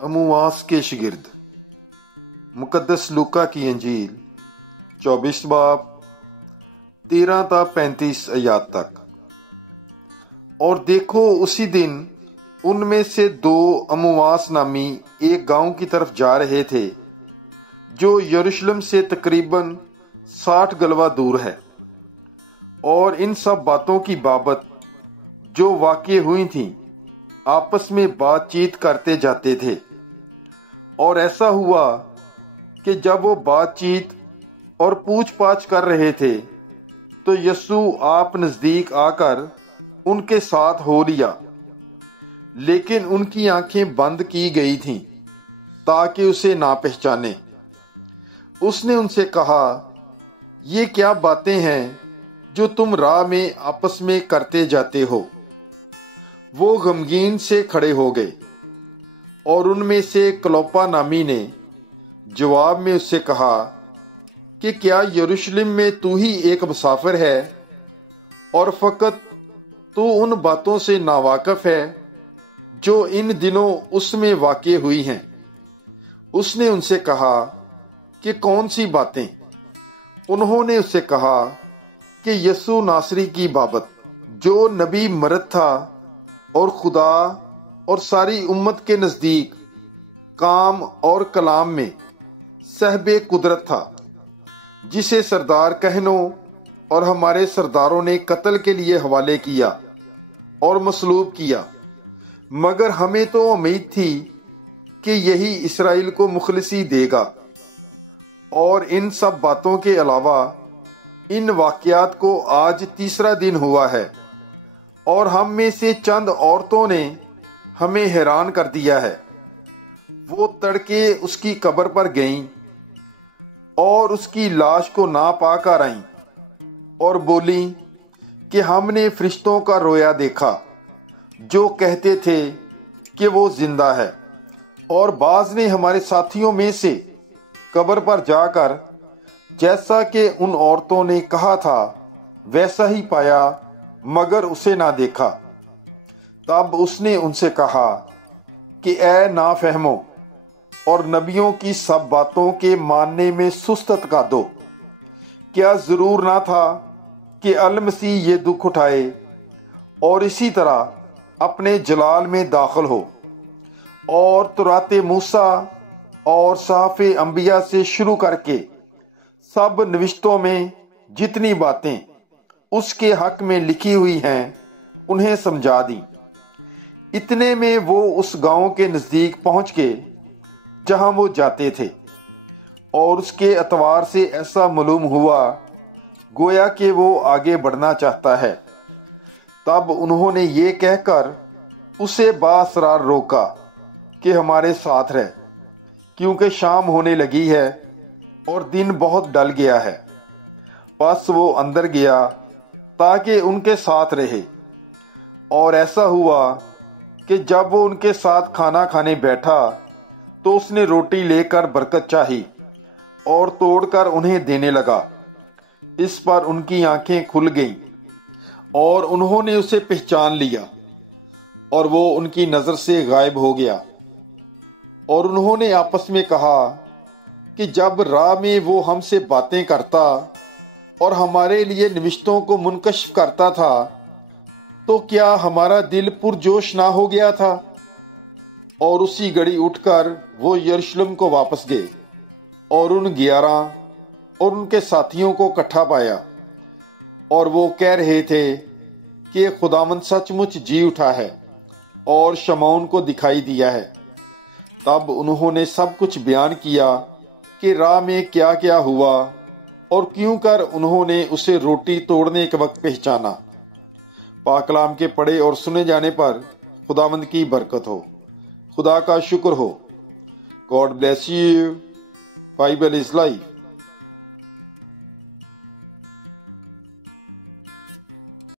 अमुवास के शिगिर्द। मुकद्दस लूका की अंजील 24 बाब 13 ता 35 आयात तक। और देखो, उसी दिन उनमें से 2 अमुवास नामी एक गांव की तरफ जा रहे थे, जो यरूशलेम से तकरीबन 60 गलवा दूर है। और इन सब बातों की बाबत जो वाक़ई हुई थीं, आपस में बातचीत करते जाते थे। और ऐसा हुआ कि जब वो बातचीत और पूछ पाछ कर रहे थे, तो यीशु आप नजदीक आकर उनके साथ हो लिया, लेकिन उनकी आंखें बंद की गई थीं ताकि उसे ना पहचाने। उसने उनसे कहा, ये क्या बातें हैं जो तुम राह में आपस में करते जाते हो? वो गमगीन से खड़े हो गए। और उनमें से क्लोपा नामी ने जवाब में उससे कहा कि क्या यरूशलेम में तू ही एक मुसाफिर है और फकत तू उन बातों से नावाकिफ है जो इन दिनों उसमें वाक़ई हुई हैं? उसने उनसे कहा कि कौन सी बातें? उन्होंने उससे कहा कि यीशु नासरी की बाबत, जो नबी मरद था और खुदा और सारी उम्मत के नज़दीक काम और कलाम में सहबे कुदरत था, जिसे सरदार कहनों और हमारे सरदारों ने कत्ल के लिए हवाले किया और मसलूब किया। मगर हमें तो उम्मीद थी कि यही इसराइल को मुखलिसी देगा। और इन सब बातों के अलावा इन वाक़यात को आज 3रा दिन हुआ है, और हम में से चंद औरतों ने हमें हैरान कर दिया है। वो तड़के उसकी कब्र पर गईं और उसकी लाश को ना पाकर आईं और बोली कि हमने फरिश्तों का रोया देखा जो कहते थे कि वो जिंदा है। और बाज ने हमारे साथियों में से कब्र पर जाकर जैसा कि उन औरतों ने कहा था वैसा ही पाया, मगर उसे ना देखा। तब उसने उनसे कहा कि ए नाफहमो और नबियों की सब बातों के मानने में सुस्त का दो, क्या जरूर ना था कि अल मसीह ये दुख उठाए और इसी तरह अपने जलाल में दाखिल हो? और तुराते मूसा और सहाफ़े अंबिया से शुरू करके सब नविश्तों में जितनी बातें उसके हक में लिखी हुई हैं, उन्हें समझा दी। इतने में वो उस गांव के नजदीक पहुंच गए जहां वो जाते थे, और उसके अतवार से ऐसा मालूम हुआ गोया कि वो आगे बढ़ना चाहता है। तब उन्होंने ये कहकर उसे बासरार रोका कि हमारे साथ रह, क्योंकि शाम होने लगी है और दिन बहुत डल गया है। बस वो अंदर गया ताकि उनके साथ रहे। और ऐसा हुआ कि जब वो उनके साथ खाना खाने बैठा, तो उसने रोटी लेकर बरकत चाही और तोड़कर उन्हें देने लगा। इस पर उनकी आंखें खुल गईं और उन्होंने उसे पहचान लिया, और वो उनकी नजर से गायब हो गया। और उन्होंने आपस में कहा कि जब राह में वो हमसे बातें करता और हमारे लिए नविश्तों को मुनकशिफ करता था, तो क्या हमारा दिल पुरजोश ना हो गया था? और उसी घड़ी उठकर वो यरूशलेम को वापस गए और उन 11 और उनके साथियों को इकट्ठा पाया। और वो कह रहे थे कि खुदावंद सचमुच जी उठा है और शमौन को दिखाई दिया है। तब उन्होंने सब कुछ बयान किया कि राह में क्या क्या हुआ और क्यों कर उन्होंने उसे रोटी तोड़ने के वक्त पहचाना। पाक कलाम के पढ़े और सुने जाने पर खुदावंद की बरकत हो। खुदा का शुक्र हो। God bless you. Bible is life.